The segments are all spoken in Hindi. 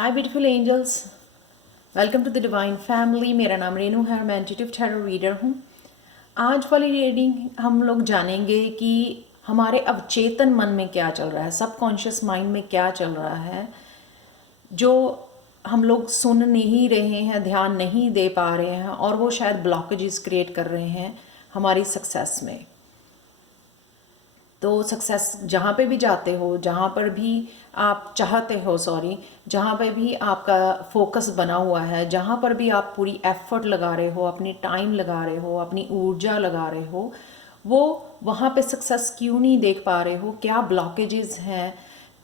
Hi beautiful angels, welcome to the divine family. मेरा नाम रेनू है और मैं इंट्यूटिव टैरो रीडर हूँ। आज वाली रीडिंग हम लोग जानेंगे कि हमारे अवचेतन मन में क्या चल रहा है, सबकॉन्शियस माइंड में क्या चल रहा है, जो हम लोग सुन नहीं रहे हैं, ध्यान नहीं दे पा रहे हैं और वो शायद ब्लॉकेजेस क्रिएट कर रहे हैं हमारी सक्सेस में। तो सक्सेस जहाँ पे भी जाते हो, जहाँ पर भी आप चाहते हो, जहाँ पे भी आपका फोकस बना हुआ है, जहाँ पर भी आप पूरी एफर्ट लगा रहे हो, अपनी टाइम लगा रहे हो, अपनी ऊर्जा लगा रहे हो, वो वहाँ पे सक्सेस क्यों नहीं देख पा रहे हो, क्या ब्लॉकेजेस हैं,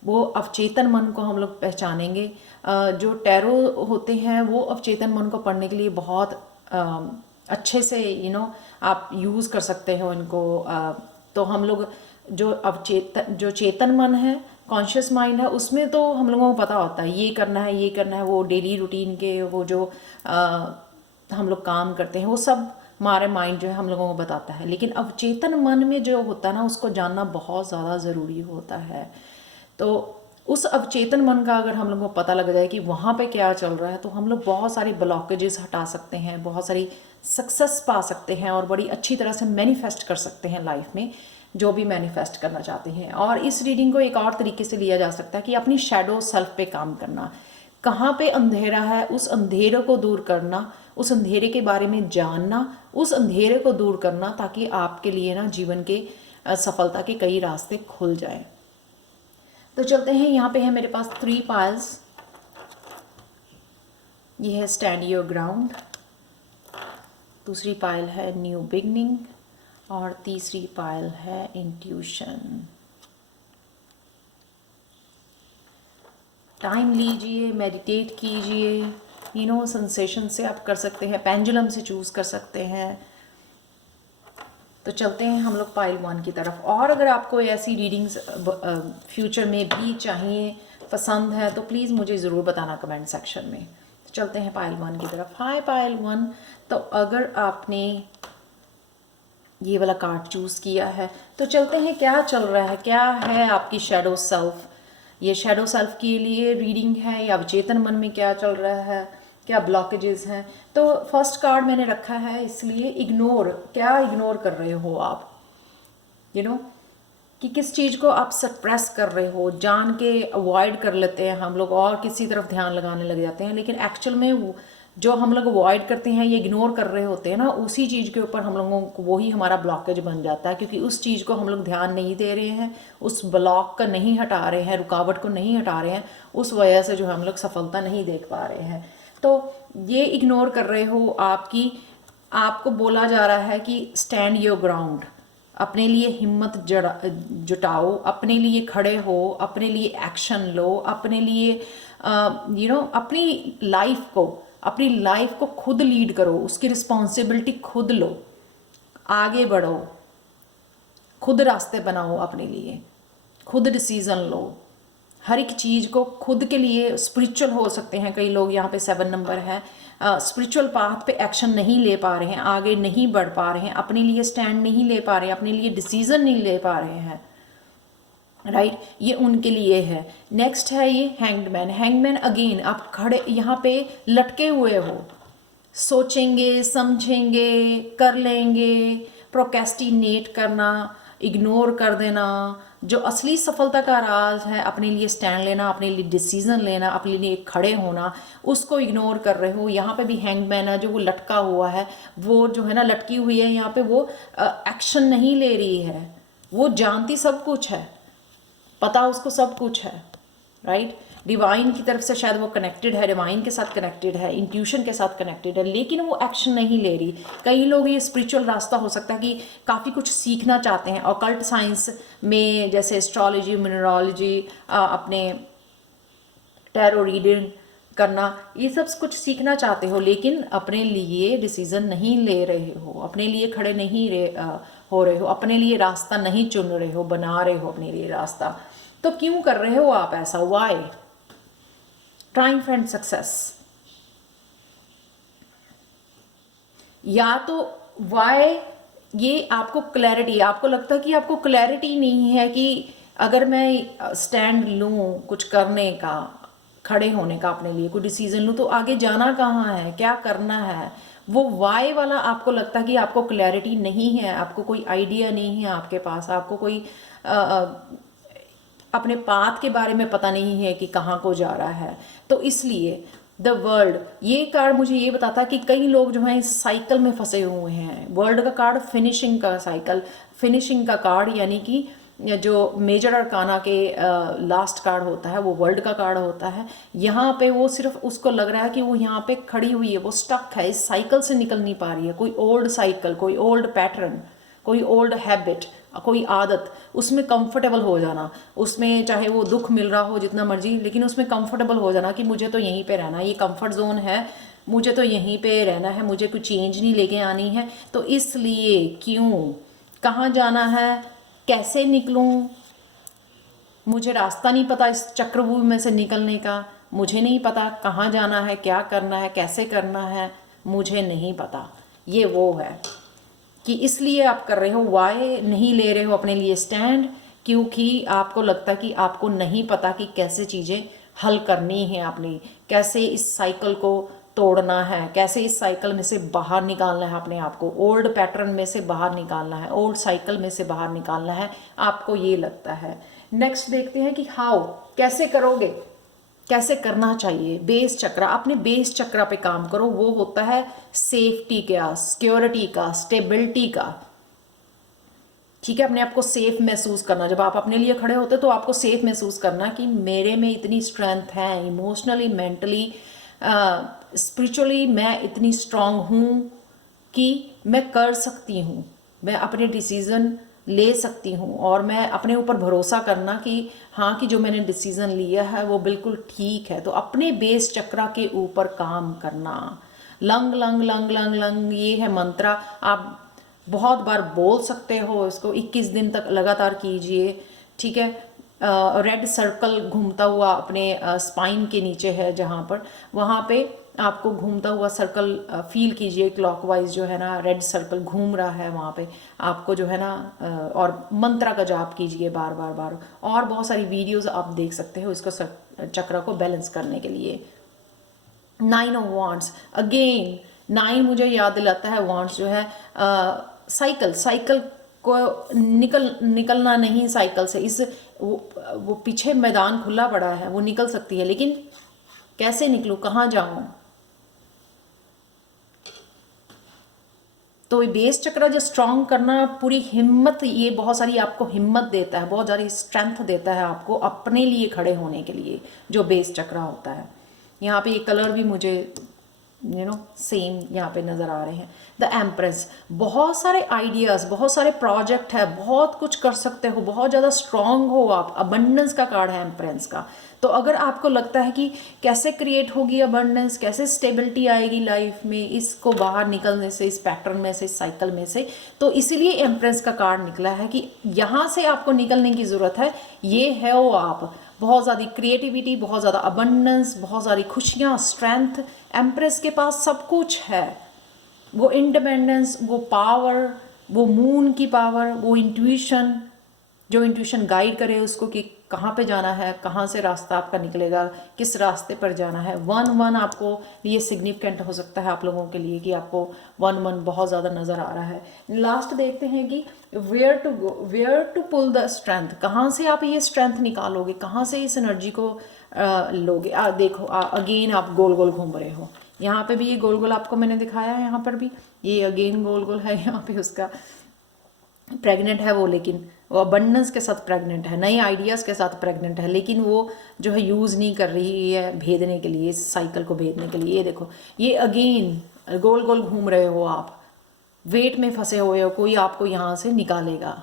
वो अवचेतन मन को हम लोग पहचानेंगे। जो टैरो होते हैं वो अवचेतन मन को पढ़ने के लिए बहुत अच्छे से आप यूज़ कर सकते हो इनको। तो हम लोग जो चेतन मन है, कॉन्शियस माइंड है, उसमें तो हम लोगों को पता होता है ये करना है, ये करना है, वो डेली रूटीन के वो जो हम लोग काम करते हैं वो सब हमारे माइंड जो है हम लोगों को बताता है। लेकिन अवचेतन मन में जो होता है ना, उसको जानना बहुत ज़्यादा ज़रूरी होता है। तो उस अवचेतन मन का अगर हम लोगों को पता लग जाए कि वहाँ पे क्या चल रहा है, तो हम लोग बहुत सारी ब्लॉकेजेस हटा सकते हैं, बहुत सारी सक्सेस पा सकते हैं और बड़ी अच्छी तरह से मैनिफेस्ट कर सकते हैं लाइफ में जो भी मैनिफेस्ट करना चाहते हैं। और इस रीडिंग को एक और तरीके से लिया जा सकता है कि अपनी शैडो सेल्फ पे काम करना, कहाँ पे अंधेरा है उस अंधेरे को दूर करना, उस अंधेरे के बारे में जानना, उस अंधेरे को दूर करना, ताकि आपके लिए ना जीवन के सफलता के कई रास्ते खुल जाएं। तो चलते हैं, यहाँ पे है मेरे पास 3 पाइल्स। ये है स्टैंड योर ग्राउंड, दूसरी पाइल है न्यू बिगनिंग और तीसरी पाइल है इंट्यूशन। टाइम लीजिए, मेडिटेट कीजिए, सेंसेशन से आप कर सकते हैं, पेंडुलम से चूज़ कर सकते हैं। तो चलते हैं हम लोग पाइल 1 की तरफ। और अगर आपको ऐसी रीडिंग्स फ्यूचर में भी चाहिए, पसंद है, तो प्लीज़ मुझे ज़रूर बताना कमेंट सेक्शन में। तो चलते हैं पाइल 1 की तरफ। हाय पाइल 1, तो अगर आपने ये वाला कार्ड चूज़ किया है तो चलते हैं क्या चल रहा है, क्या है आपकी शैडो सेल्फ। ये शैडो सेल्फ के लिए रीडिंग है या अवचेतन मन में क्या चल रहा है, क्या ब्लॉकेजेस हैं। तो फर्स्ट कार्ड मैंने रखा है इसलिए इग्नोर, क्या इग्नोर कर रहे हो आप, कि किस चीज़ को आप सप्रेस कर रहे हो, जान के अवॉइड कर लेते हैं हम लोग और किसी तरफ ध्यान लगाने लग जाते हैं। लेकिन एक्चुअल में जो हम लोग अवॉइड करते हैं, ये इग्नोर कर रहे होते हैं ना, उसी चीज़ के ऊपर हम लोगों को वही हमारा ब्लॉकेज बन जाता है, क्योंकि उस चीज़ को हम लोग ध्यान नहीं दे रहे हैं, उस ब्लॉक का नहीं हटा रहे हैं, रुकावट को नहीं हटा रहे हैं, उस वजह से जो हम लोग सफलता नहीं देख पा रहे हैं। तो ये इग्नोर कर रहे हो आपको बोला जा रहा है कि स्टैंड योर ग्राउंड, अपने लिए हिम्मत जुटाओ, अपने लिए खड़े हो, अपने लिए एक्शन लो, अपने लिए अपनी लाइफ को खुद लीड करो, उसकी रिस्पॉन्सिबिलिटी खुद लो, आगे बढ़ो, खुद रास्ते बनाओ अपने लिए, खुद डिसीज़न लो, हर एक चीज़ को खुद के लिए। स्पिरिचुअल हो सकते हैं कई लोग, यहाँ पे 7 नंबर है, स्पिरिचुअल पाथ पे एक्शन नहीं ले पा रहे हैं, आगे नहीं बढ़ पा रहे हैं, अपने लिए स्टैंड नहीं ले पा रहे हैं, अपने लिए डिसीज़न नहीं ले पा रहे हैं, राइट, ये उनके लिए है। नेक्स्ट है ये हैंग्ड मैन अगेन, आप खड़े यहाँ पे लटके हुए हो, सोचेंगे, समझेंगे, कर लेंगे, प्रोक्रेस्टिनेट करना, इग्नोर कर देना। जो असली सफलता का राज है, अपने लिए स्टैंड लेना, अपने लिए डिसीजन लेना, अपने लिए खड़े होना, उसको इग्नोर कर रहे हो। यहाँ पे भी हैंगमैन है, जो वो लटका हुआ है, वो जो है ना लटकी हुई है, यहाँ पे वो एक्शन नहीं ले रही है, वो जानती सब कुछ है, पता उसको सब कुछ है, राइट। डिवाइन की तरफ से शायद वो कनेक्टेड है, डिवाइन के साथ कनेक्टेड है, इंट्यूशन के साथ कनेक्टेड है, लेकिन वो एक्शन नहीं ले रही। कई लोग ये स्पिरिचुअल रास्ता हो सकता है कि काफ़ी कुछ सीखना चाहते हैं, ऑकल्ट साइंस में जैसे एस्ट्रोलॉजी, मिनरोलॉजी, अपने टैरो रीडिंग करना, ये सब कुछ सीखना चाहते हो, लेकिन अपने लिए डिसीज़न नहीं ले रहे हो, अपने लिए खड़े नहीं हो रहे हो, अपने लिए रास्ता नहीं चुन रहे हो, बना रहे हो अपने लिए रास्ता। तो क्यों कर रहे हो आप ऐसा? वाई? ट्रायम्फ एंड सक्सेस, या तो वाई ये आपको क्लैरिटी, आपको लगता है कि आपको क्लैरिटी नहीं है कि अगर मैं स्टैंड लूँ कुछ करने का, खड़े होने का अपने लिए, कोई डिसीजन लूँ तो आगे जाना कहाँ है, क्या करना है, वो वाई वाला आपको लगता है कि आपको क्लैरिटी नहीं है, आपको कोई आइडिया नहीं है आपके पास, आपको कोई अपने पाथ के बारे में पता नहीं है कि कहाँ को जा रहा है, तो इसलिए द वर्ल्ड, ये कार्ड मुझे ये बताता है कि कई लोग जो हैं इस साइकिल में फंसे हुए हैं। वर्ल्ड का कार्ड फिनिशिंग का साइकिल, फिनिशिंग का कार्ड, यानी कि जो मेजर अरकाना के लास्ट कार्ड होता है वो वर्ल्ड का कार्ड होता है। यहाँ पे वो सिर्फ उसको लग रहा है कि वो यहाँ पे खड़ी हुई है, वो स्टक है, इस साइकिल से निकल नहीं पा रही है। कोई ओल्ड साइकिल, कोई ओल्ड पैटर्न, कोई ओल्ड हैबिट, कोई आदत, उसमें कंफर्टेबल हो जाना, उसमें चाहे वो दुख मिल रहा हो जितना मर्जी, लेकिन उसमें कंफर्टेबल हो जाना कि मुझे तो यहीं पे रहना है, ये कंफर्ट जोन है, मुझे तो यहीं पे रहना है, मुझे कोई चेंज नहीं लेके आनी है। तो इसलिए क्यों, कहाँ जाना है, कैसे निकलूँ, मुझे रास्ता नहीं पता इस चक्रव्यूह में से निकलने का, मुझे नहीं पता कहाँ जाना है, क्या करना है, कैसे करना है, मुझे नहीं पता। ये वो है कि इसलिए आप कर रहे हो, वाई नहीं ले रहे हो अपने लिए स्टैंड, क्योंकि आपको लगता है कि आपको नहीं पता कि कैसे चीज़ें हल करनी है अपनी, कैसे इस साइकिल को तोड़ना है, कैसे इस साइकिल में से बाहर निकालना है अपने आप को, ओल्ड पैटर्न में से बाहर निकालना है, ओल्ड साइकिल में से बाहर निकालना है, आपको ये लगता है। नेक्स्ट देखते हैं कि हाउ, कैसे करोगे, कैसे करना चाहिए। बेस चक्रा, अपने बेस चक्रा पे काम करो, वो होता है सेफ्टी का, सिक्योरिटी का, स्टेबिलिटी का, ठीक है। अपने आप को सेफ महसूस करना, जब आप अपने लिए खड़े होते तो आपको सेफ महसूस करना कि मेरे में इतनी स्ट्रेंथ है, इमोशनली, मेंटली, स्पिरिचुअली मैं इतनी स्ट्रांग हूँ कि मैं कर सकती हूँ, मैं अपने डिसीज़न ले सकती हूँ, और मैं अपने ऊपर भरोसा करना कि हाँ, कि जो मैंने डिसीज़न लिया है वो बिल्कुल ठीक है। तो अपने बेस चक्रा के ऊपर काम करना, lung lung lung lung lung, ये है मंत्रा। आप बहुत बार बोल सकते हो इसको, 21 दिन तक लगातार कीजिए, ठीक है। रेड सर्कल घूमता हुआ अपने स्पाइन के नीचे है जहाँ पर, वहाँ पे आपको घूमता हुआ सर्कल फील कीजिए, क्लॉकवाइज जो है ना रेड सर्कल घूम रहा है वहाँ पे आपको, जो है ना और मंत्रा का जाप कीजिए बार बार बार। और बहुत सारी वीडियोस आप देख सकते हो इसको चक्र को बैलेंस करने के लिए। 9 ऑफ वांड्स, अगेन 9 मुझे याद दिलाता है वांड्स जो है साइकिल, साइकिल को निकलना नहीं साइकिल से, इस वो पीछे मैदान खुला पड़ा है, वो निकल सकती है, लेकिन कैसे निकलूं, कहाँ जाऊं। तो ये बेस चक्र जो स्ट्रांग करना, पूरी हिम्मत, ये बहुत सारी आपको हिम्मत देता है, बहुत सारी स्ट्रेंथ देता है आपको अपने लिए खड़े होने के लिए, जो बेस चक्र होता है। यहाँ पे ये कलर भी मुझे सेम यहाँ पे नज़र आ रहे हैं। द एम्प्रेस, बहुत सारे आइडियाज़, बहुत सारे प्रोजेक्ट है, बहुत कुछ कर सकते हो, बहुत ज़्यादा स्ट्रांग हो आप। अबंडेंस का कार्ड है एम्प्रेस का। तो अगर आपको लगता है कि कैसे क्रिएट होगी अबंडेंस, कैसे स्टेबिलिटी आएगी लाइफ में इसको बाहर निकलने से, इस पैटर्न में से, इस साइकिल में से, तो इसीलिए एम्प्रेस का कार्ड निकला है कि यहाँ से आपको निकलने की ज़रूरत है। ये है वो आप, बहुत ज़्यादा क्रिएटिविटी, बहुत ज़्यादा अबंडेंस, बहुत सारी खुशियाँ, स्ट्रेंथ, एम्प्रेस के पास सब कुछ है। वो इंडिपेंडेंस, वो पावर, वो मून की पावर, वो इंट्यूशन, जो इंट्यूशन गाइड करे उसको कि कहाँ पे जाना है, कहाँ से रास्ता आपका निकलेगा, किस रास्ते पर जाना है। 1-1 आपको ये सिग्निफिकेंट हो सकता है आप लोगों के लिए कि आपको 1-1 बहुत ज़्यादा नज़र आ रहा है। लास्ट देखते हैं कि where to go, where to pull the strength, कहाँ से आप ये स्ट्रेंथ निकालोगे, कहाँ से इस एनर्जी को लोगे। देखो अगेन आप गोल गोल घूम रहे हो, यहाँ पे भी ये गोल गोल आपको मैंने दिखाया है, यहाँ पर भी ये अगेन गोल गोल है, यहाँ पे उसका प्रेग्नेंट है वो, लेकिन वो अबंडेंस के साथ प्रेग्नेंट है, नए आइडियाज़ के साथ प्रेग्नेंट है, लेकिन वो जो है यूज़ नहीं कर रही है भेदने के लिए, इस साइकिल को भेदने के लिए। ये देखो, ये अगेन गोल गोल घूम रहे हो आप, वेट में फंसे हुए हो, कोई आपको यहाँ से निकालेगा,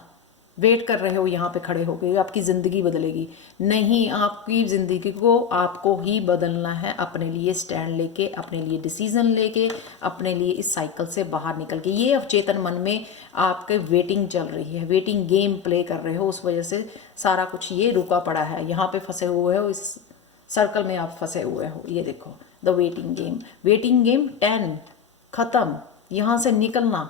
वेट कर रहे हो यहाँ पे खड़े होकर, आपकी ज़िंदगी बदलेगी नहीं, आपकी ज़िंदगी को आपको ही बदलना है, अपने लिए स्टैंड लेके, अपने लिए डिसीज़न लेके, अपने लिए इस साइकिल से बाहर निकल के। ये अवचेतन मन में आपके वेटिंग चल रही है, वेटिंग गेम प्ले कर रहे हो, उस वजह से सारा कुछ ये रुका पड़ा है, यहाँ पे फंसे हुए हो, इस सर्कल में आप फंसे हुए हो। ये देखो the waiting game, waiting game 10 ख़त्म, यहाँ से निकलना,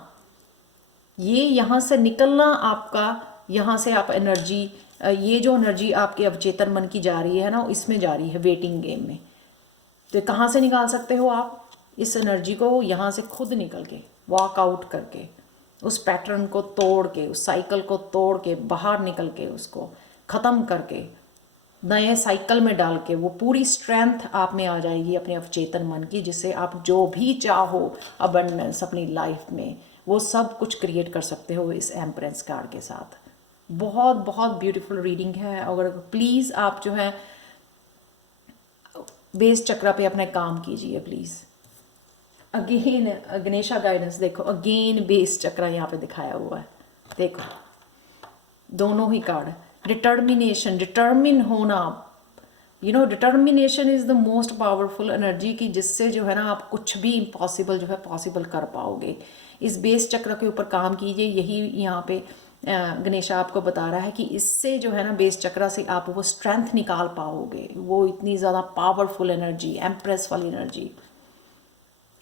ये यहाँ से निकलना आपका, यहाँ से आप एनर्जी ये जो एनर्जी आपके अवचेतन मन की जा रही है ना, इसमें जा रही है, वेटिंग गेम में। तो कहाँ से निकाल सकते हो आप इस एनर्जी को? यहाँ से खुद निकल के, वॉक आउट करके, उस पैटर्न को तोड़ के, उस साइकिल को तोड़ के, बाहर निकल के, उसको ख़त्म करके नए साइकिल में डाल के वो पूरी स्ट्रेंथ आप में आ जाएगी अपने अवचेतन मन की, जिससे आप जो भी चाहो अबंडेंस अपनी लाइफ में, वो सब कुछ क्रिएट कर सकते हो इस एम्प्रेस कार्ड के साथ। बहुत बहुत ब्यूटीफुल रीडिंग है। अगर प्लीज़ आप जो है बेस चक्र पे अपने काम कीजिए प्लीज़। अगेन गणेशा गाइडेंस देखो, अगेन बेस चक्र यहाँ पे दिखाया हुआ है, देखो दोनों ही कार्ड। डिटर्मिनेशन, डिटर्मिन होना, determination is the most powerful energy की, जिससे जो है ना आप कुछ भी इम्पॉसिबल जो है पॉसिबल कर पाओगे। इस बेस चक्र के ऊपर काम कीजिए। यही यहाँ पे गणेशा आपको बता रहा है कि इससे जो है ना बेस चक्र से आप वो स्ट्रेंथ निकाल पाओगे, वो इतनी ज़्यादा पावरफुल एनर्जी, एम्प्रेस वाली एनर्जी।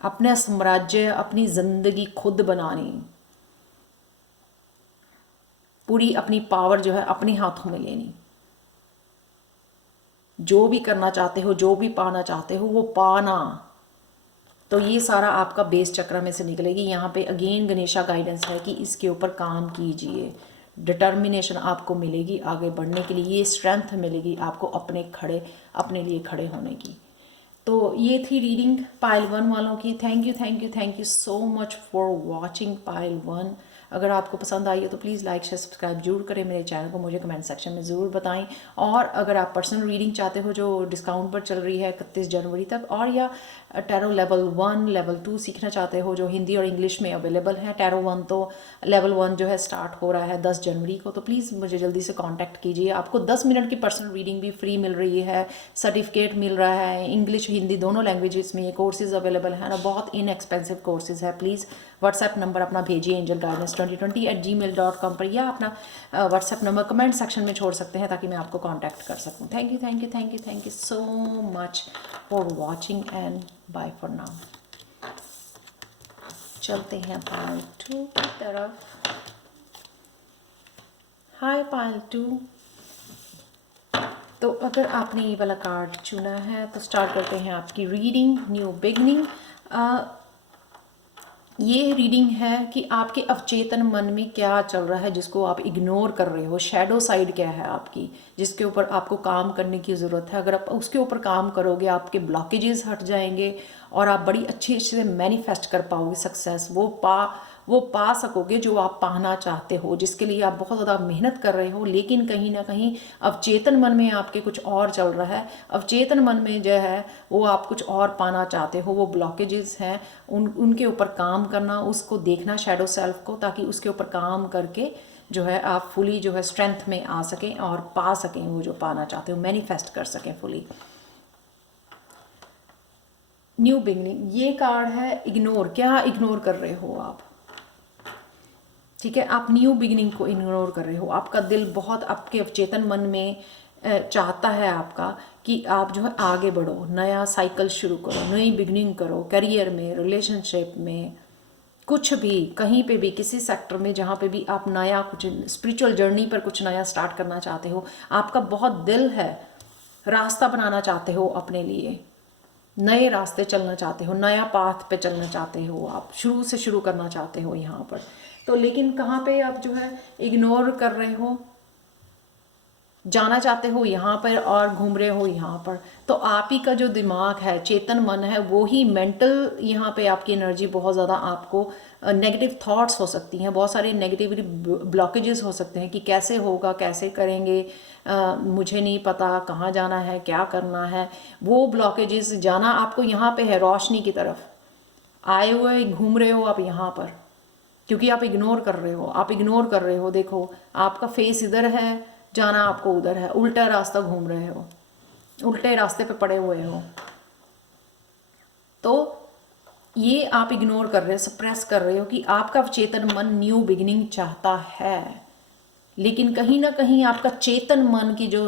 अपना साम्राज्य, अपनी ज़िंदगी खुद बनानी, पूरी अपनी पावर जो है अपने हाथों में लेनी। जो भी करना चाहते हो, जो भी पाना चाहते हो, वो पाना। तो ये सारा आपका बेस चक्र में से निकलेगी। यहाँ पे अगेन गणेशा गाइडेंस है कि इसके ऊपर काम कीजिए। डिटर्मिनेशन आपको मिलेगी आगे बढ़ने के लिए, ये स्ट्रेंथ मिलेगी आपको अपने लिए खड़े होने की। तो ये थी रीडिंग पाइल 1 वालों की। Thank you so much for watching pile 1। अगर आपको पसंद आई हो तो प्लीज़ लाइक शेयर सब्सक्राइब जरूर करें मेरे चैनल को, मुझे कमेंट सेक्शन में ज़रूर बताएं। और अगर आप पर्सनल रीडिंग चाहते हो जो डिस्काउंट पर चल रही है 31 जनवरी तक, और या टैरो लेवल 1 लेवल 2 सीखना चाहते हो जो हिंदी और इंग्लिश में अवेलेबल है। टैरो 1 तो लेवल 1 जो है स्टार्ट हो रहा है 10 जनवरी को, तो प्लीज़ मुझे जल्दी से कॉन्टैक्ट कीजिए। आपको 10 मिनट की पर्सनल रीडिंग भी फ्री मिल रही है, सर्टिफिकेट मिल रहा है, इंग्लिश हिंदी दोनों लैंग्वेजेस में ये कोर्सेज अवेलेबल है ना, बहुत इनएक्सपेंसिव कोर्सेज है। प्लीज़ व्हाट्सएप नंबर अपना भेजिए angelguidance2020@gmail.com पर, या अपना व्हाट्सएप नंबर कमेंट सेक्शन में छोड़ सकते हैं ताकि मैं आपको कांटेक्ट कर सकूं। Thank you so much for watching and bye for now. चलते हैं पाइल 2 की तरफ। Hi pile 2। तो अगर आपने ये वाला कार्ड चुना है तो स्टार्ट करते हैं आपकी रीडिंग, न्यू बिगनिंग। ये रीडिंग है कि आपके अवचेतन मन में क्या चल रहा है जिसको आप इग्नोर कर रहे हो। शैडो साइड क्या है आपकी जिसके ऊपर आपको काम करने की ज़रूरत है। अगर आप उसके ऊपर काम करोगे आपके ब्लॉकेजेस हट जाएंगे और आप बड़ी अच्छी से मैनिफेस्ट कर पाओगे सक्सेस। वो पा सकोगे जो आप पाना चाहते हो, जिसके लिए आप बहुत ज़्यादा मेहनत कर रहे हो, लेकिन कहीं ना कहीं अवचेतन मन में आपके कुछ और चल रहा है। अवचेतन मन में जो है वो आप कुछ और पाना चाहते हो, वो ब्लॉकेजेस हैं, उनके ऊपर काम करना, उसको देखना शैडो सेल्फ को, ताकि उसके ऊपर काम करके जो है आप फुली जो है स्ट्रेंथ में आ सकें और पा सकें वो जो पाना चाहते हो, मैनिफेस्ट कर सकें फुली। न्यू बिगनिंग ये कार्ड है इग्नोर। क्या इग्नोर कर रहे हो आप? ठीक है, आप न्यू बिगिनिंग को इग्नोर कर रहे हो। आपका दिल बहुत आपके अवचेतन मन में चाहता है आपका कि आप जो है आगे बढ़ो, नया साइकिल शुरू करो, नई बिगिनिंग करो, करियर में, रिलेशनशिप में, कुछ भी, कहीं पे भी, किसी सेक्टर में जहाँ पे भी आप नया कुछ स्पिरिचुअल जर्नी पर कुछ नया स्टार्ट करना चाहते हो। आपका बहुत दिल है, रास्ता बनाना चाहते हो अपने लिए, नए रास्ते चलना चाहते हो, नया पाथ पे चलना चाहते हो, आप शुरू से शुरू करना चाहते हो यहाँ पर। तो लेकिन कहाँ पे आप जो है इग्नोर कर रहे हो, जाना चाहते हो यहाँ पर और घूम रहे हो यहाँ पर। तो आप ही का जो दिमाग है, चेतन मन है, वो ही मेंटल यहाँ पे आपकी एनर्जी बहुत ज़्यादा आपको नेगेटिव थॉट्स हो सकती हैं, बहुत सारे नेगेटिविटी ब्लॉकेजेस हो सकते हैं कि कैसे होगा, कैसे करेंगे, मुझे नहीं पता कहाँ जाना है, क्या करना है। वो ब्लॉकेजेस, जाना आपको यहाँ पे है रोशनी की तरफ, आए हुए घूम रहे हो आप यहाँ पर, क्योंकि आप इग्नोर कर रहे हो, आप इग्नोर कर रहे हो। देखो आपका फेस इधर है, जाना आपको उधर है, उल्टा रास्ता घूम रहे हो, उल्टे रास्ते पे पड़े हुए हो। तो ये आप इग्नोर कर रहे हो, सप्रेस कर रहे हो कि आपका चेतन मन न्यू बिगिनिंग चाहता है। लेकिन कहीं ना कहीं आपका चेतन मन की जो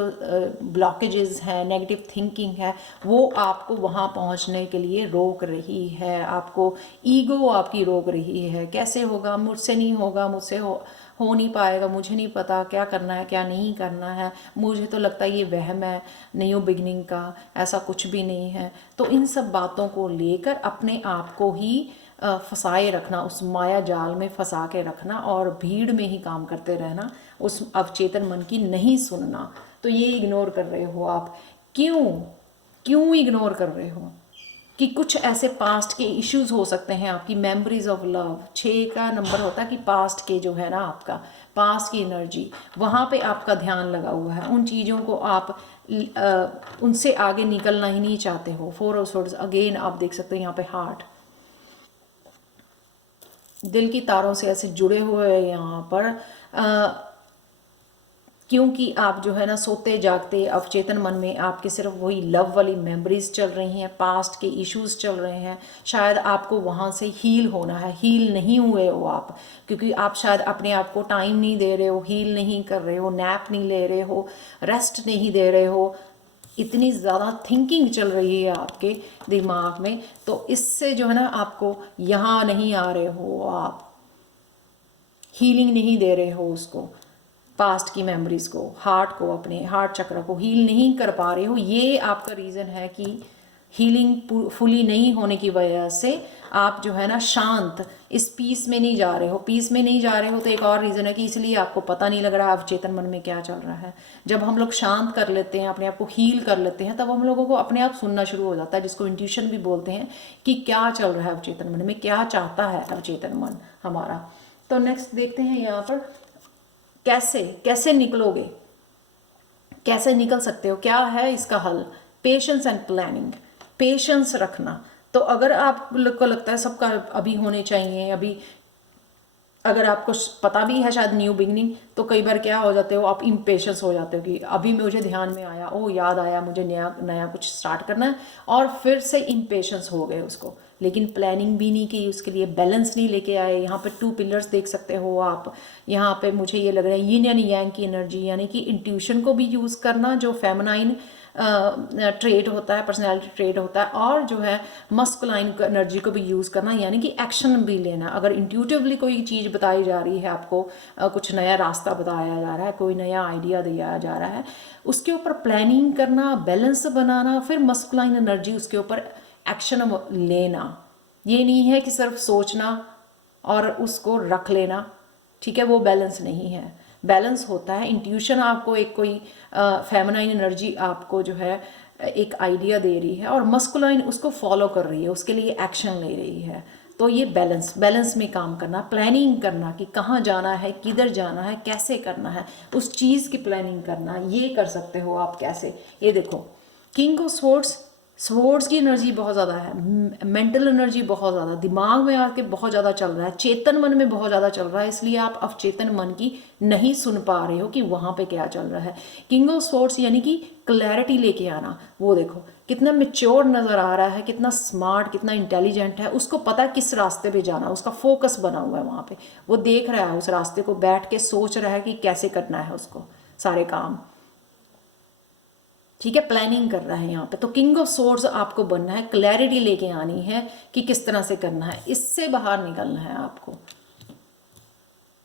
ब्लॉकेजेस है, नेगेटिव थिंकिंग है, वो आपको वहाँ पहुँचने के लिए रोक रही है। आपको ईगो आपकी रोक रही है। कैसे होगा, मुझसे नहीं होगा, मुझसे हो नहीं पाएगा, मुझे नहीं पता क्या करना है क्या नहीं करना है, मुझे तो लगता है ये वहम है न्यू बिगनिंग का, ऐसा कुछ भी नहीं है। तो इन सब बातों को लेकर अपने आप को ही फंसाए रखना, उस माया जाल में फंसा के रखना और भीड़ में ही काम करते रहना, उस अवचेतन मन की नहीं सुनना। तो ये इग्नोर कर रहे हो आप। क्यों क्यों इग्नोर कर रहे हो? कि कुछ ऐसे पास्ट के इश्यूज हो सकते हैं, आपकी मेमोरीज ऑफ लव। 6 का नंबर होता है कि पास्ट के जो है ना, आपका पास्ट की एनर्जी, वहाँ पे आपका ध्यान लगा हुआ है। उन चीज़ों को आप उनसे आगे निकलना ही नहीं चाहते हो। 4 ऑफ सोर्ड्स अगेन आप देख सकते हैं यहाँ पे हार्ट, दिल की तारों से ऐसे जुड़े हुए हैं यहाँ पर। क्योंकि आप जो है ना सोते जागते अवचेतन मन में आपके सिर्फ वही लव वाली मेमोरीज चल रही हैं, पास्ट के इश्यूज चल रहे हैं। शायद आपको वहाँ से हील होना है, हील नहीं हुए हो आप, क्योंकि आप शायद अपने आप को टाइम नहीं दे रहे हो, हील नहीं कर रहे हो, नैप नहीं ले रहे हो, रेस्ट नहीं दे रहे हो। इतनी ज़्यादा थिंकिंग चल रही है आपके दिमाग में, तो इससे जो है ना आपको यहाँ नहीं आ रहे हो, आप हीलिंग नहीं दे रहे हो उसको, पास्ट की मेमोरीज को, हार्ट को, अपने हार्ट चक्र को हील नहीं कर पा रहे हो। ये आपका रीज़न है कि हीलिंग फुली नहीं होने की वजह से आप जो है ना शांत, इस पीस में नहीं जा रहे हो। पीस में नहीं जा रहे हो तो एक और रीज़न है कि इसलिए आपको पता नहीं लग रहा है अवचेतन मन में क्या चल रहा है। जब हम लोग शांत कर लेते हैं, अपने आप को हील कर लेते हैं, तब हम लोगों को अपने आप सुनना शुरू हो जाता है, जिसको इंट्यूशन भी बोलते हैं, कि क्या चल रहा है अवचेतन मन में, क्या चाहता है अवचेतन मन हमारा। तो नेक्स्ट देखते हैं यहाँ पर कैसे कैसे निकलोगे, कैसे निकल सकते हो, क्या है इसका हल। पेशेंस एंड प्लानिंग, पेशेंस रखना। तो अगर आपको लगता है सबका अभी होने चाहिए, अभी अगर आपको पता भी है शायद न्यू बिगनिंग, तो कई बार क्या हो जाते हो आप, इम्पेशंस हो जाते हो कि अभी मुझे ध्यान में आया, ओ याद आया मुझे नया नया कुछ स्टार्ट करना है, और फिर से इम्पेशंस हो गए उसको। लेकिन प्लानिंग भी नहीं की, उसके लिए बैलेंस नहीं लेके आए। यहाँ पे 2 पिलर्स देख सकते हो आप। यहाँ पे मुझे ये लग रहा है यिन यानी यांग की एनर्जी, यानी कि इंट्यूशन को भी यूज़ करना, जो फेमिनाइन ट्रेड होता है, पर्सनैलिटी ट्रेड होता है, और जो है मस्कुलाइन एनर्जी को भी यूज़ करना, यानी कि एक्शन भी लेना। अगर इंट्यूटिवली कोई चीज़ बताई जा रही है आपको, कुछ नया रास्ता बताया जा रहा है, कोई नया आइडिया दिया जा रहा है, उसके ऊपर प्लानिंग करना, बैलेंस बनाना, फिर मस्कुलाइन एनर्जी उसके ऊपर एक्शन लेना। ये नहीं है कि सिर्फ सोचना और उसको रख लेना, ठीक है, वो बैलेंस नहीं है। बैलेंस होता है, इंट्यूशन आपको एक कोई फेमिनाइन एनर्जी आपको जो है एक आइडिया दे रही है, और मस्कुलाइन उसको फॉलो कर रही है, उसके लिए एक्शन ले रही है। तो ये बैलेंस में काम करना, प्लानिंग करना कि कहाँ जाना है, किधर जाना है, कैसे करना है, उस चीज़ की प्लानिंग करना, ये कर सकते हो आप। कैसे, ये देखो, किंग ऑफ स्वॉर्ड्स की एनर्जी बहुत ज़्यादा है, मेंटल एनर्जी बहुत ज़्यादा, दिमाग में आके बहुत ज़्यादा चल रहा है, चेतन मन में बहुत ज़्यादा चल रहा है, इसलिए आप अवचेतन मन की नहीं सुन पा रहे हो कि वहाँ पे क्या चल रहा है। किंग ऑफ स्वॉर्ड्स यानी कि क्लैरिटी लेके आना। वो देखो कितना मेच्योर नज़र आ रहा है, कितना स्मार्ट, कितना इंटेलिजेंट है, उसको पता है किस रास्ते पे जाना, उसका फोकस बना हुआ है वहाँ पे, वो देख रहा है उस रास्ते को, बैठ के सोच रहा है कि कैसे करना है उसको सारे काम, ठीक है, प्लानिंग कर रहा है यहाँ पे। तो किंग ऑफ सोर्ड्स आपको बनना है, क्लैरिटी लेके आनी है कि किस तरह से करना है, इससे बाहर निकलना है आपको।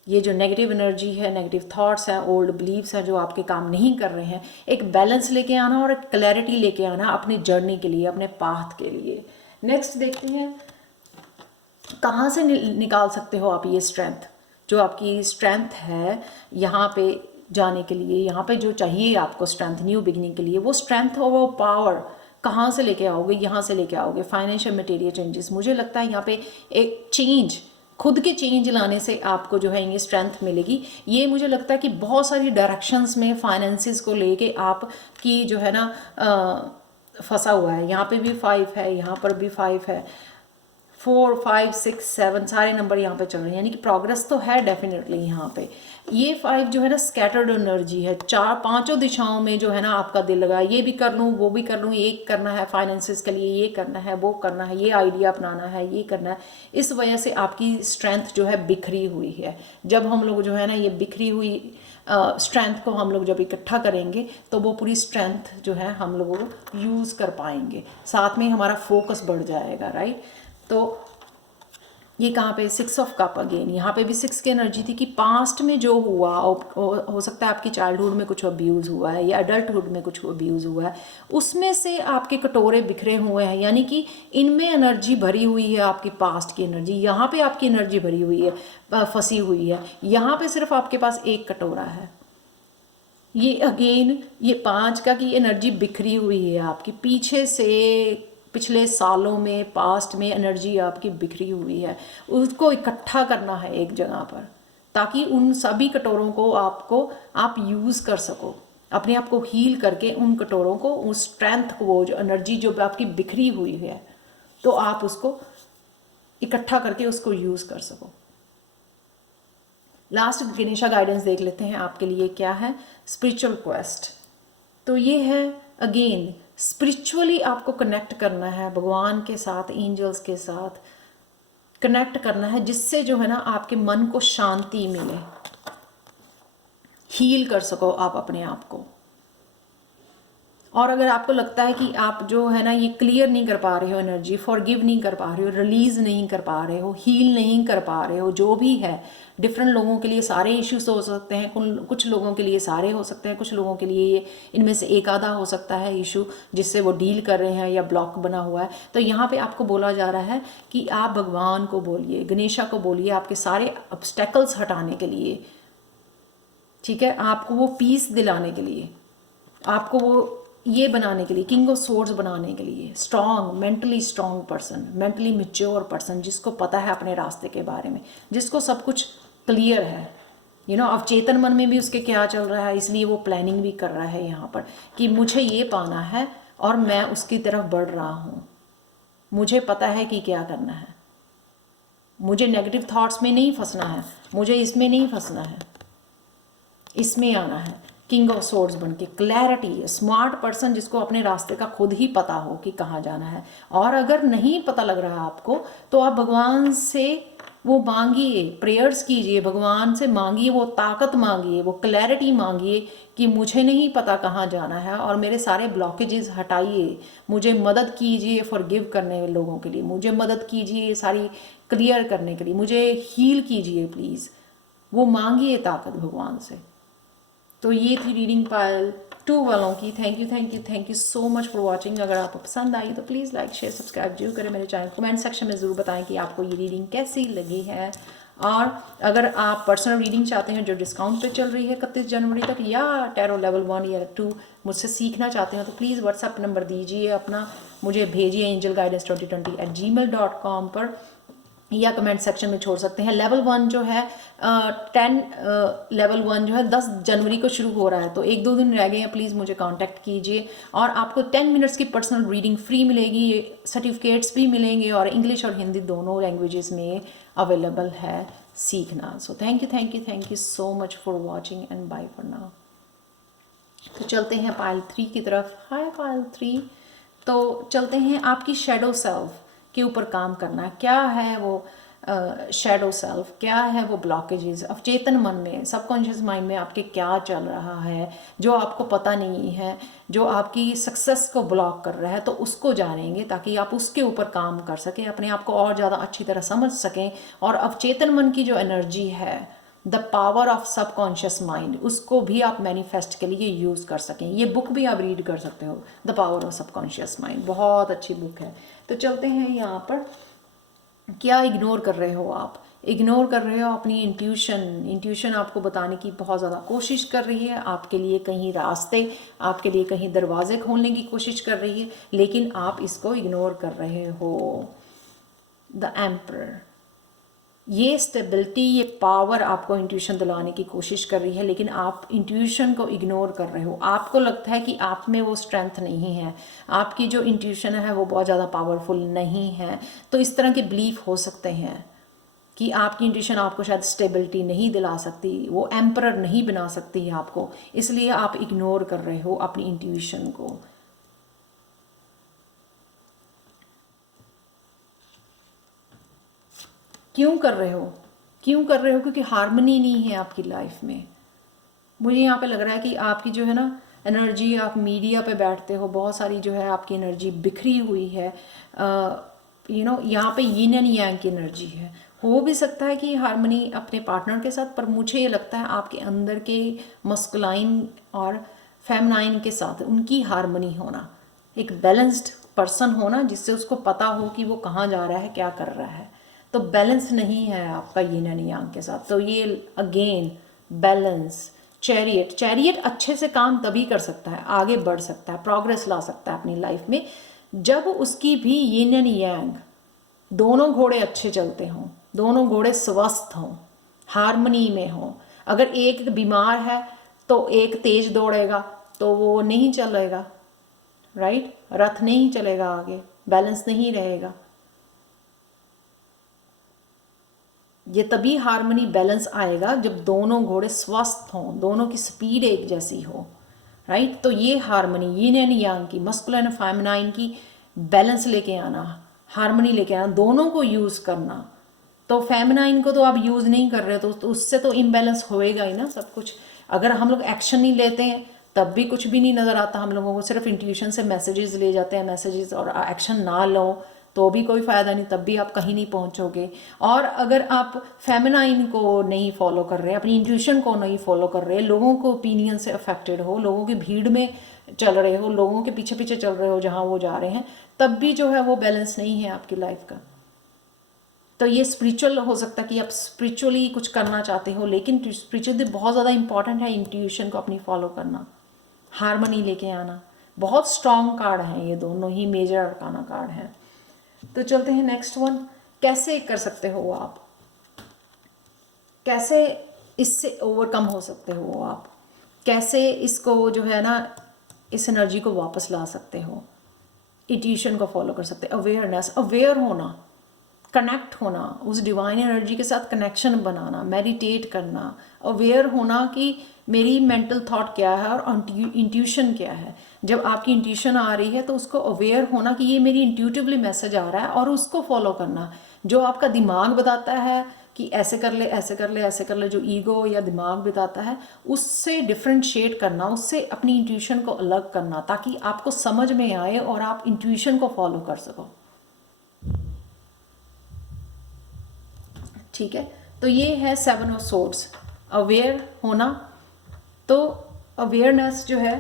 ये जो नेगेटिव एनर्जी है, नेगेटिव थॉट्स हैं, ओल्ड बिलीव्स हैं जो आपके काम नहीं कर रहे हैं, एक बैलेंस लेके आना और एक क्लैरिटी लेके आना अपनी जर्नी के लिए, अपने पाथ के लिए। नेक्स्ट देखते हैं कहाँ से निकाल सकते हो आप ये स्ट्रेंथ, जो आपकी स्ट्रेंथ है यहाँ पे जाने के लिए, यहाँ पे जो चाहिए आपको स्ट्रेंथ न्यू बिगनिंग के लिए, वो स्ट्रेंथ और वो पावर कहाँ से लेके आओगे, यहाँ से लेके आओगे। फाइनेंशियल मटेरियल चेंजेस, मुझे लगता है यहाँ पे एक चेंज, खुद के चेंज लाने से आपको जो है ये स्ट्रेंथ मिलेगी। ये मुझे लगता है कि बहुत सारी डायरेक्शंस में फाइनेंसिस को लेके आप की जो है ना फंसा हुआ है। यहाँ पे भी 5 है, यहाँ पर भी 5 है, 4 5 6 7 सारे नंबर यहाँ पे चल रहे हैं, यानी कि प्रोग्रेस तो है डेफिनेटली यहाँ पे। ये 5 जो है ना स्कैटर्ड एनर्जी है, 4 5 दिशाओं में जो है ना आपका दिल लगा, ये भी कर लूँ, वो भी कर लूँ, ये करना है फाइनेंसिस के लिए, ये करना है, वो करना है, ये आइडिया अपनाना है, ये करना है। इस वजह से आपकी स्ट्रेंथ जो है बिखरी हुई है। जब हम लोग जो है ना ये बिखरी हुई स्ट्रेंथ को हम लोग जब इकट्ठा करेंगे तो वो पूरी स्ट्रेंथ जो है हम लोग यूज़ कर पाएंगे, साथ में हमारा फोकस बढ़ जाएगा, राइट। तो ये कहाँ पे 6 ऑफ कप अगेन, यहाँ पे भी 6 की एनर्जी थी कि पास्ट में जो हुआ हो सकता है आपकी चाइल्डहुड में कुछ अब्यूज़ हुआ है या अडल्टहुड में कुछ अब्यूज़ हुआ है, उसमें से आपके कटोरे बिखरे हुए हैं, यानी कि इनमें एनर्जी भरी हुई है, आपकी पास्ट की एनर्जी, यहाँ पे आपकी एनर्जी भरी हुई है, फंसी हुई है। यहाँ पे सिर्फ आपके पास एक कटोरा है। ये अगेन ये 5 का की एनर्जी बिखरी हुई है आपकी, पीछे से पिछले सालों में पास्ट में एनर्जी आपकी बिखरी हुई है, उसको इकट्ठा करना है एक जगह पर, ताकि उन सभी कटोरों को आप यूज़ कर सको, अपने आप को हील करके उन कटोरों को, उस स्ट्रेंथ को, वो जो एनर्जी जो आपकी बिखरी हुई है, तो आप उसको इकट्ठा करके उसको यूज़ कर सको। लास्ट गणेशा गाइडेंस देख लेते हैं आपके लिए क्या है। स्पिरिचुअल क्वेस्ट, तो ये है अगेन स्पिरिचुअली आपको कनेक्ट करना है भगवान के साथ, एंजल्स के साथ कनेक्ट करना है, जिससे जो है ना आपके मन को शांति मिले, हील कर सको आप अपने आप को। और अगर आपको लगता है कि आप जो है ना ये क्लियर नहीं कर पा रहे हो एनर्जी, फॉरगिव नहीं कर पा रहे हो, रिलीज नहीं कर पा रहे हो, हील नहीं कर पा रहे हो, जो भी है, डिफरेंट लोगों के लिए सारे इश्यूज हो सकते हैं, कुछ लोगों के लिए सारे हो सकते हैं, कुछ लोगों के लिए ये इनमें से एक आधा हो सकता है इशू जिससे वो डील कर रहे हैं या ब्लॉक बना हुआ है। तो यहाँ पे आपको बोला जा रहा है कि आप भगवान को बोलिए, गणेशा को बोलिए आपके सारे ऑब्स्टेकल्स हटाने के लिए, ठीक है, आपको वो पीस दिलाने के लिए, आपको वो ये बनाने के लिए, किंग ऑफ सोर्ड्स बनाने के लिए, strong, mentally strong person, mentally mature person, जिसको पता है अपने रास्ते के बारे में, जिसको सब कुछ क्लियर है, अब चेतन मन में भी उसके क्या चल रहा है, इसलिए वो प्लानिंग भी कर रहा है यहाँ पर कि मुझे ये पाना है और मैं उसकी तरफ बढ़ रहा हूँ, मुझे पता है कि क्या करना है, मुझे नेगेटिव थॉट्स में नहीं फंसना है, मुझे इसमें नहीं फंसना है, इसमें आना है। किंग ऑफ सोर्ड्स बन के क्लैरिटी, स्मार्ट पर्सन जिसको अपने रास्ते का खुद ही पता हो कि कहाँ जाना है। और अगर नहीं पता लग रहा आपको तो आप भगवान से वो मांगिए, प्रेयर्स कीजिए, भगवान से मांगिए, वो ताकत मांगिए, वो क्लैरिटी मांगिए कि मुझे नहीं पता कहाँ जाना है और मेरे सारे ब्लॉकेजेस हटाइए, मुझे मदद कीजिए फॉरगिव करने लोगों के लिए, मुझे मदद कीजिए सारी क्लियर करने के लिए, मुझे हील कीजिए प्लीज़, वो मांगिए ताकत भगवान से। तो ये थी रीडिंग पायल 2 वालों की। Thank you so much for watching. अगर आपको पसंद आई तो प्लीज़ लाइक शेयर सब्सक्राइब जरूर करें मेरे चैनल। कमेंट सेक्शन में ज़रूर बताएं कि आपको ये रीडिंग कैसी लगी है। और अगर आप पर्सनल रीडिंग चाहते हैं जो डिस्काउंट पे चल रही है 31 जनवरी तक, या टैरो लेवल 1 या 2 मुझसे सीखना चाहते हैं तो प्लीज़ व्हाट्सएप नंबर दीजिए अपना, मुझे भेजिए angelguidance2020@gmail.com पर, या कमेंट सेक्शन में छोड़ सकते हैं। लेवल 1 जो है 10 जनवरी को शुरू हो रहा है, तो 1-2 दिन रह गए हैं, प्लीज़ मुझे कांटेक्ट कीजिए और आपको 10 मिनट्स की पर्सनल रीडिंग फ्री मिलेगी, सर्टिफिकेट्स भी मिलेंगे और इंग्लिश और हिंदी दोनों लैंग्वेजेस में अवेलेबल है सीखना। So thank you so much for watching and bye for now. तो चलते हैं पायल 3 की तरफ। हाय पायल 3, तो चलते हैं आपकी शेडो सेल्फ के ऊपर काम करना। क्या है वो शेडो सेल्फ, क्या है वो ब्लॉकेजेस अवचेतन मन में, सबकॉन्शियस माइंड में आपके क्या चल रहा है जो आपको पता नहीं है, जो आपकी सक्सेस को ब्लॉक कर रहा है, तो उसको जानेंगे ताकि आप उसके ऊपर काम कर सकें, अपने आप को और ज़्यादा अच्छी तरह समझ सकें और अवचेतन मन की जो एनर्जी है, the power of subconscious mind, उसको भी आप मैनिफेस्ट के लिए यूज़ कर सकें। ये बुक भी आप रीड कर सकते हो, the power of subconscious mind, बहुत अच्छी बुक है। तो चलते हैं यहाँ पर, क्या इग्नोर कर रहे हो आप? इग्नोर कर रहे हो अपनी इंट्यूशन आपको बताने की बहुत ज़्यादा कोशिश कर रही है, आपके लिए कहीं रास्ते, आपके लिए कहीं दरवाजे खोलने की कोशिश कर रही है, लेकिन आप इसको इग्नोर कर रहे हो। द एम्परर, ये स्टेबिलिटी, ये पावर आपको इंट्यूशन दिलाने की कोशिश कर रही है, लेकिन आप इंट्यूशन को इग्नोर कर रहे हो। आपको लगता है कि आप में वो स्ट्रेंथ नहीं है, आपकी जो इंट्यूशन है वो बहुत ज़्यादा पावरफुल नहीं है। तो इस तरह के बिलीफ हो सकते हैं कि आपकी इंट्यूशन आपको शायद स्टेबिलिटी नहीं दिला सकती, वो एम्परर नहीं बना सकती है आपको, इसलिए आप इग्नोर कर रहे हो अपनी इंट्यूशन को। क्यों कर रहे हो? क्यों कर रहे हो? क्योंकि हार्मनी नहीं है आपकी लाइफ में। मुझे यहाँ पे लग रहा है कि आपकी जो है ना एनर्जी, आप मीडिया पे बैठते हो, बहुत सारी जो है आपकी एनर्जी बिखरी हुई है। यहाँ पे यिन एंड यांग की एनर्जी है। हो भी सकता है कि हार्मनी अपने पार्टनर के साथ, पर मुझे ये लगता है आपके अंदर के मस्कुलाइन और फेमनाइन के साथ उनकी हार्मनी होना, एक बैलेंस्ड पर्सन होना जिससे उसको पता हो कि वो कहाँ जा रहा है, क्या कर रहा है। तो बैलेंस नहीं है आपका यिन एंड यांग के साथ। तो ये अगेन बैलेंस, चैरियट अच्छे से काम तभी कर सकता है, आगे बढ़ सकता है, प्रोग्रेस ला सकता है अपनी लाइफ में, जब उसकी भी यिन एंड यांग दोनों घोड़े अच्छे चलते हों, दोनों घोड़े स्वस्थ हों, हार्मनी में हों। अगर एक बीमार है तो एक तेज दौड़ेगा तो वो नहीं चलेगा, राइट, रथ नहीं चलेगा आगे, बैलेंस नहीं रहेगा। ये तभी हार्मनी बैलेंस आएगा जब दोनों घोड़े स्वस्थ हों, दोनों की स्पीड एक जैसी हो, राइट। तो ये हार्मनी यिन एंड यांग की, मस्कुलिन एंड फेमिनाइन की बैलेंस लेके आना, हार्मनी लेके आना, दोनों को यूज़ करना। तो फेमिनाइन को तो आप यूज़ नहीं कर रहे तो उससे तो इम्बैलेंस होएगा ही ना सब कुछ। अगर हम लोग एक्शन नहीं लेते हैं तब भी कुछ भी नहीं नज़र आता हम लोगों को, सिर्फ इंट्यूशन से मैसेजेस ले जाते हैं मैसेजेस, और एक्शन ना लो तो भी कोई फ़ायदा नहीं, तब भी आप कहीं नहीं पहुंचोगे। और अगर आप फेमिनाइन को नहीं फॉलो कर रहे, अपनी इंट्यूशन को नहीं फॉलो कर रहे, लोगों को ओपिनियन से अफेक्टेड हो, लोगों की भीड़ में चल रहे हो, लोगों के पीछे पीछे चल रहे हो जहाँ वो जा रहे हैं, तब भी जो है वो बैलेंस नहीं है आपकी लाइफ का। तो ये स्पिरिचुअल हो सकता है कि आप स्पिरिचुअली कुछ करना चाहते हो, लेकिन स्पिरिचुअली बहुत ज़्यादा इंपॉर्टेंट है इंट्यूशन को अपनी फॉलो करना, हार्मनी लेके आना। बहुत स्ट्रॉन्ग कार्ड हैं ये दोनों ही, मेजर अरकाना कार्ड हैं। तो चलते हैं नेक्स्ट वन। कैसे कर सकते हो आप, कैसे इससे ओवरकम हो सकते हो आप, कैसे इसको जो है ना इस एनर्जी को वापस ला सकते हो, इंट्यूशन को फॉलो कर सकते हैं। अवेयरनेस, अवेयर होना, कनेक्ट होना, उस डिवाइन एनर्जी के साथ कनेक्शन बनाना, मेडिटेट करना, अवेयर होना कि मेरी मेंटल थॉट क्या है और इंट्यूशन क्या है। जब आपकी इंट्यूशन आ रही है तो उसको अवेयर होना कि ये मेरी इंट्यूटिवली मैसेज आ रहा है, और उसको फॉलो करना। जो आपका दिमाग बताता है कि ऐसे कर ले, ऐसे कर ले, ऐसे कर ले, जो ईगो या दिमाग बताता है, उससे डिफ्रेंशिएट करना, उससे अपनी इंट्यूशन को अलग करना, ताकि आपको समझ में आए और आप इंट्यूशन को फॉलो कर सको। ठीक है, तो ये है 7 ऑफ सोर्ड्स, अवेयर होना। तो अवेयरनेस जो है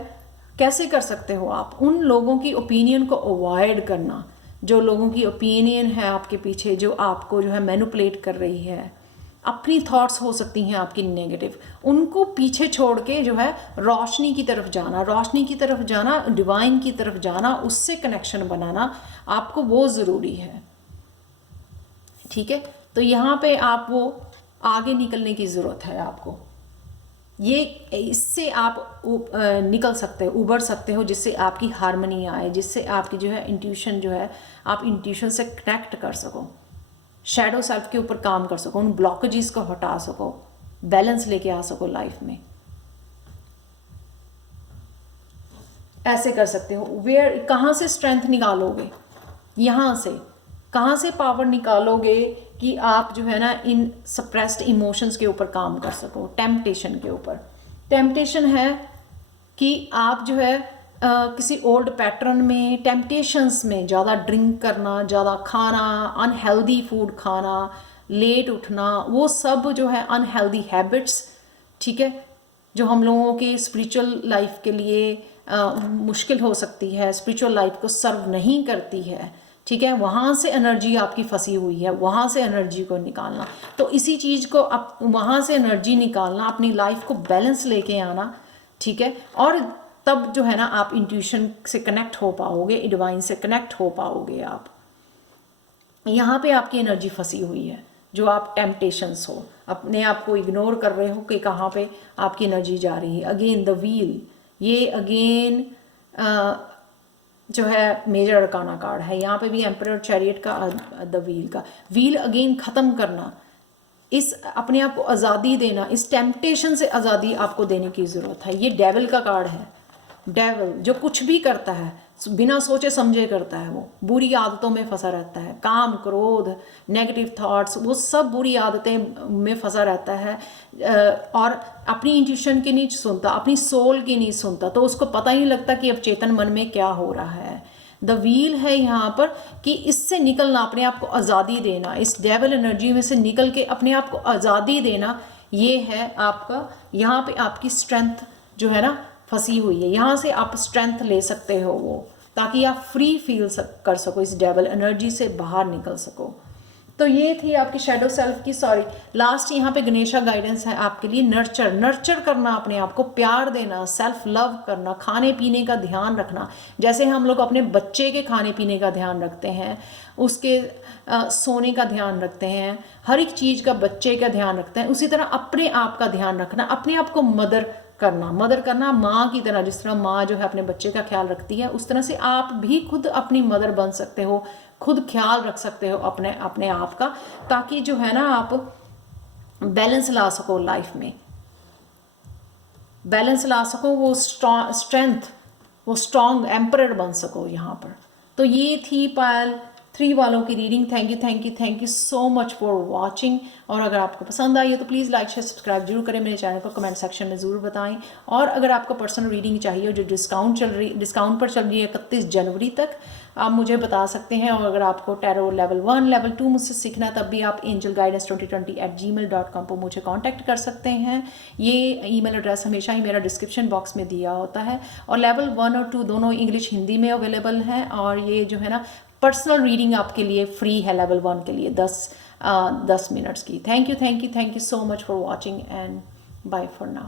कैसे कर सकते हो आप, उन लोगों की ओपिनियन को अवॉइड करना, जो लोगों की ओपिनियन है आपके पीछे, जो आपको जो है मैनिपुलेट कर रही है। अपनी थॉट्स हो सकती हैं आपकी नेगेटिव, उनको पीछे छोड़ के जो है रोशनी की तरफ जाना, रोशनी की तरफ जाना, डिवाइन की तरफ जाना, उससे कनेक्शन बनाना, आपको वो ज़रूरी है। ठीक है, तो यहाँ पे आप वो आगे निकलने की ज़रूरत है आपको। ये इससे आप निकल सकते हो, उबर सकते हो, जिससे आपकी हार्मनी आए, जिससे आपकी जो है इंट्यूशन जो है, आप इंट्यूशन से कनेक्ट कर सको, शैडो सेल्फ के ऊपर काम कर सको, उन ब्लॉकेजेस को हटा सको, बैलेंस लेके आ सको लाइफ में। ऐसे कर सकते हो। वेयर, कहाँ से स्ट्रेंथ निकालोगे, यहाँ से कहाँ से पावर निकालोगे कि आप जो है ना इन सप्रेस्ड इमोशंस के ऊपर काम कर सको, टेम्पटेशन के ऊपर। टेम्पटेशन है कि आप जो है किसी ओल्ड पैटर्न में, टेम्पटेशंस में ज़्यादा ड्रिंक करना, ज़्यादा खाना, अनहेल्दी फूड खाना, लेट उठना, वो सब जो है अनहेल्दी हैबिट्स, ठीक है, जो हम लोगों के स्पिरिचुअल लाइफ के लिए मुश्किल हो सकती है, स्पिरिचुअल लाइफ को सर्व नहीं करती है। ठीक है, वहाँ से एनर्जी आपकी फंसी हुई है, वहाँ से एनर्जी को निकालना। तो इसी चीज़ को आप वहाँ से एनर्जी निकालना, अपनी लाइफ को बैलेंस लेके आना। ठीक है, और तब जो है ना आप इंट्यूशन से कनेक्ट हो पाओगे, डिवाइन से कनेक्ट हो पाओगे। आप यहाँ पे आपकी एनर्जी फंसी हुई है, जो आप टेम्पटेशंस हो, अपने आप को इग्नोर कर रहे हो कि कहाँ पे आपकी एनर्जी जा रही है। अगेन द व्हील, ये अगेन जो है मेजर अरकाना कार्ड है। यहाँ पे भी एम्परर, चैरियट का, द व्हील का। व्हील अगेन ख़त्म करना, इस अपने आप को आज़ादी देना, इस टेम्पटेशन से आज़ादी आपको देने की ज़रूरत है। ये डेविल का कार्ड है। डेविल जो कुछ भी करता है, बिना सोचे समझे करता है, वो बुरी आदतों में फंसा रहता है, काम क्रोध नेगेटिव थॉट्स वो सब बुरी आदतें में फंसा रहता है, और अपनी इंट्यूशन की नहीं सुनता, अपनी सोल की नहीं सुनता, तो उसको पता ही नहीं लगता कि अब चेतन मन में क्या हो रहा है। द व्हील है यहाँ पर कि इससे निकलना, अपने आप को आज़ादी देना, इस डेविल एनर्जी में से निकल के अपने आप को आज़ादी देना, ये है आपका, यहाँ पे आपकी स्ट्रेंथ जो है ना फंसी हुई है, यहाँ से आप स्ट्रेंथ ले सकते हो वो, ताकि आप फ्री फील कर सको, इस डेविल एनर्जी से बाहर निकल सको। तो ये थी आपकी शैडो सेल्फ की, सॉरी लास्ट यहाँ पे गणेशा गाइडेंस है आपके लिए, नर्चर करना, अपने आप को प्यार देना, सेल्फ लव करना, खाने पीने का ध्यान रखना, जैसे हम लोग अपने बच्चे के खाने पीने का ध्यान रखते हैं, उसके सोने का ध्यान रखते हैं, हर एक चीज़ का बच्चे का ध्यान रखते हैं, उसी तरह अपने आप का ध्यान रखना, अपने आप को मदर करना माँ की तरह, जिस तरह माँ जो है अपने बच्चे का ख्याल रखती है, उस तरह से आप भी खुद अपनी मदर बन सकते हो, खुद ख्याल रख सकते हो अपने आप का, ताकि जो है ना आप बैलेंस ला सको लाइफ में, बैलेंस ला सको, वो स्ट्रेंथ, वो स्ट्रॉन्ग एम्परर बन सको यहाँ पर। तो ये थी पायल 3 वालों की reading. Thank you so much for watching. और अगर आपको पसंद आई है तो प्लीज़ लाइक शेयर सब्सक्राइब जरूर करें, मेरे चैनल को कमेंट सेक्शन में ज़रूर बताएं। और अगर आपको पर्सनल रीडिंग चाहिए हो जो डिस्काउंट पर चल रही है 31 जनवरी तक, आप मुझे बता सकते हैं। और अगर आपको टैरो लेवल 1 लेवल 2 मुझसे सीखना है, तब भी आप angelguidance2020@gmail.com पर मुझे कांटेक्ट कर सकते हैं। ये ईमेल एड्रेस हमेशा ही मेरा डिस्क्रिप्शन बॉक्स में दिया होता है। और लेवल 1 और 2 दोनों इंग्लिश हिंदी में अवेलेबल हैं। और ये जो है ना पर्सनल रीडिंग आपके लिए फ्री है लेवल 1 के लिए 10 मिनट्स की। Thank you so much for watching and bye for now.